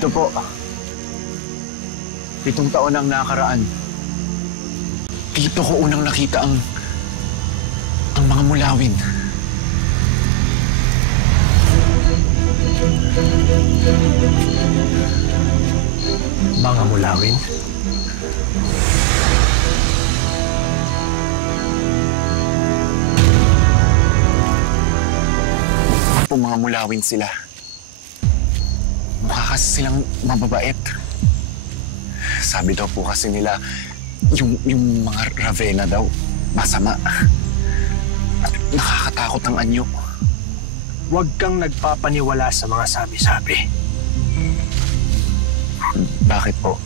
Ito po. 7 taon ang nakaraan. Dito ko unang nakita ang mga mulawin. Mga mulawin? Mga mulawin sila. Mukha kasi silang mababait. Sabi daw po kasi nila, yung mga Ravenna daw, masama. At nakakatakot ang anyo. Huwag kang nagpapaniwala sa mga sabi-sabi. Bakit po?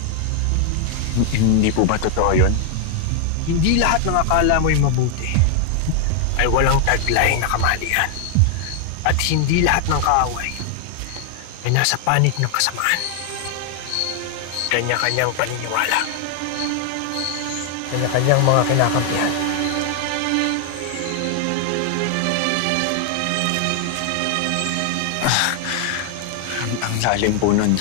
Hindi po ba totoo yun? Hindi lahat ng akala mo'y mabuti ay walang taglay na kamalian. At hindi lahat ng kaaway ay nasa panig ng kasamaan. Kanya-kanyang paniniwala. Kanya-kanyang mga kinakampihan. Ang lalim po nun.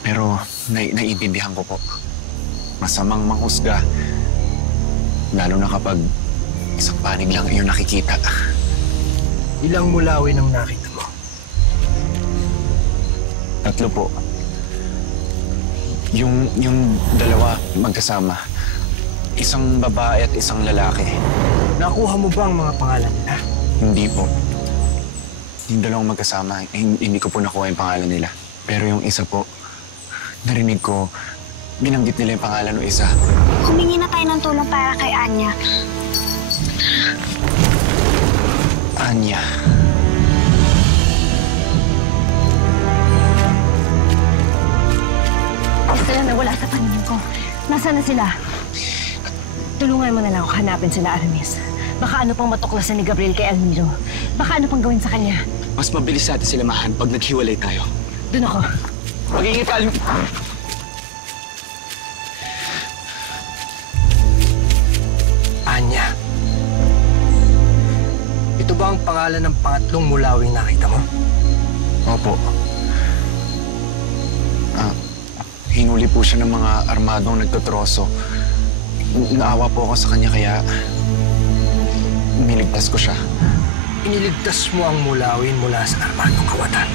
Pero naiintindihan ko po. Masamang manghusga. Lalo na kapag isang panig lang yung nakikita. Ilang mulawin ang nakita mo? 3 po. Yung 2 magkasama. Isang babae at isang lalaki. Nakuha mo ba ang mga pangalan nila? Hindi po. Yung 2 magkasama, hindi ko po nakuha yung pangalan nila. Pero yung isa po, narinig ko, binanggit nila yung pangalan ng isa. Humingi na tayo ng tulong para kay Anya. Anya. Sila nawala sa paningin ko. Nasaan na sila? Tulungan mo na lang ako hanapin sila, Aramis. Baka ano pang matuklasan ni Gabriel kay Almiro. Baka ano pang gawin sa kanya. Mas mabilis natin sila mahan pag naghiwalay tayo. Doon ako. Mag-ingat ka, Anya. Ito ba ang pangalan ng pangatlong mulawing nakita mo? Opo. Hinuli po siya ng mga armadong nagtotroso. Naawa po ako sa kanya kaya niligtas ko siya. Iniligtas mo ang mulawin mula sa armadong kawatan.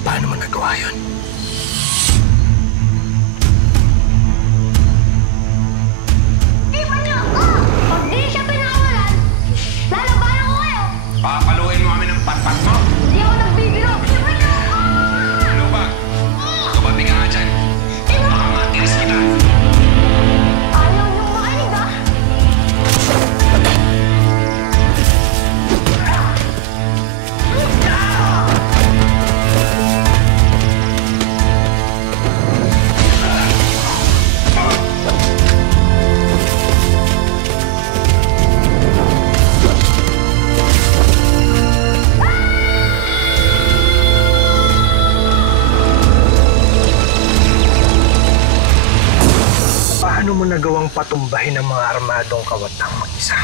Paano mo nagawa yun? Iwan niyo ako! Pag di siya pinakawalan, lalabanan ko kayo! Papaluin mo kami ng patpat mo! Hindi ako nagbibiro! Iwan niyo ako! Ano ba? Kababi ka nga dyan. Baka matiris kita. Ayaw niyong makinig, ha? Paano mo nagawang patumbahin ang mga armadong kawatang mag-isa?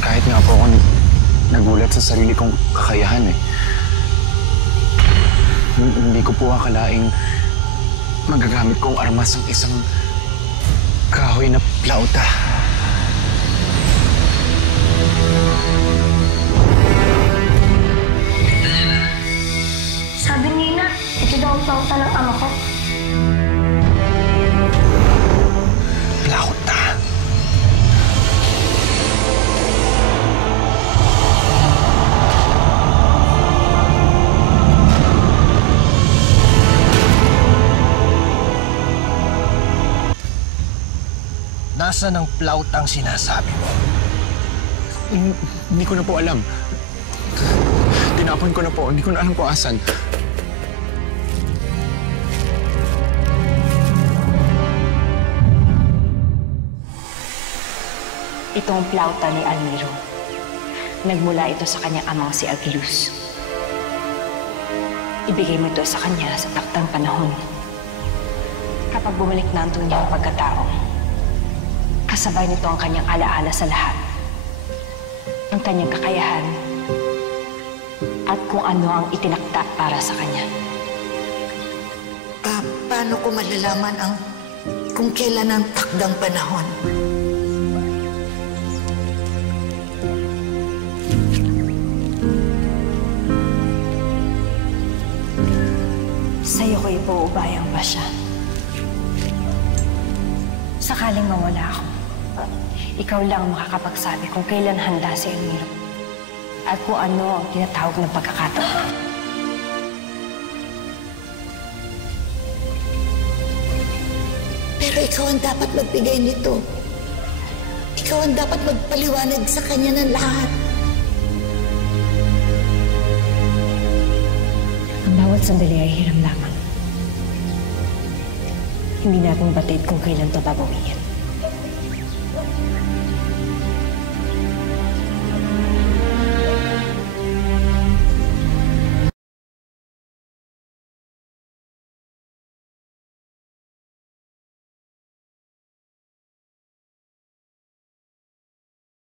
Kahit nga po ako nagulat sa sarili kong kakayahan eh. Hindi ko po akalaing magagamit kong armas ang isang kahoy na plauta. Sabi ni Ina, ito daw ang pauta ng ama ko. Plauta. Nasaan ang plautang sinasabi mo? Hindi ko na po alam. Tinapon ko na po. Hindi ko na alam kung asan. Ito ang plauta ni Almiro. Nagmula ito sa kanyang amang si Agilus. Ibigay mo ito sa kanya sa taktang panahon. Kapag bumalik na ang tunay ang pagkatao, kasabay nito ang kanyang alaala sa lahat. Ang kanyang kakayahan at kung ano ang itinakda para sa kanya. Paano ko malalaman kung kailan ang takdang panahon? Sa'yo ko ipuubayang pa siya. Sakaling mawala ako, ikaw lang ang makakapagsabi kung kailan handa si Elmiro at kung ano ang tinatawag ng pagkakataon. Pero ikaw ang dapat magbigay nito. Ikaw ang dapat magpaliwanag sa kanya ng lahat. Ang bawat sandali ay hiram lamang. Hindi natin batid kung kailan ito babawiin.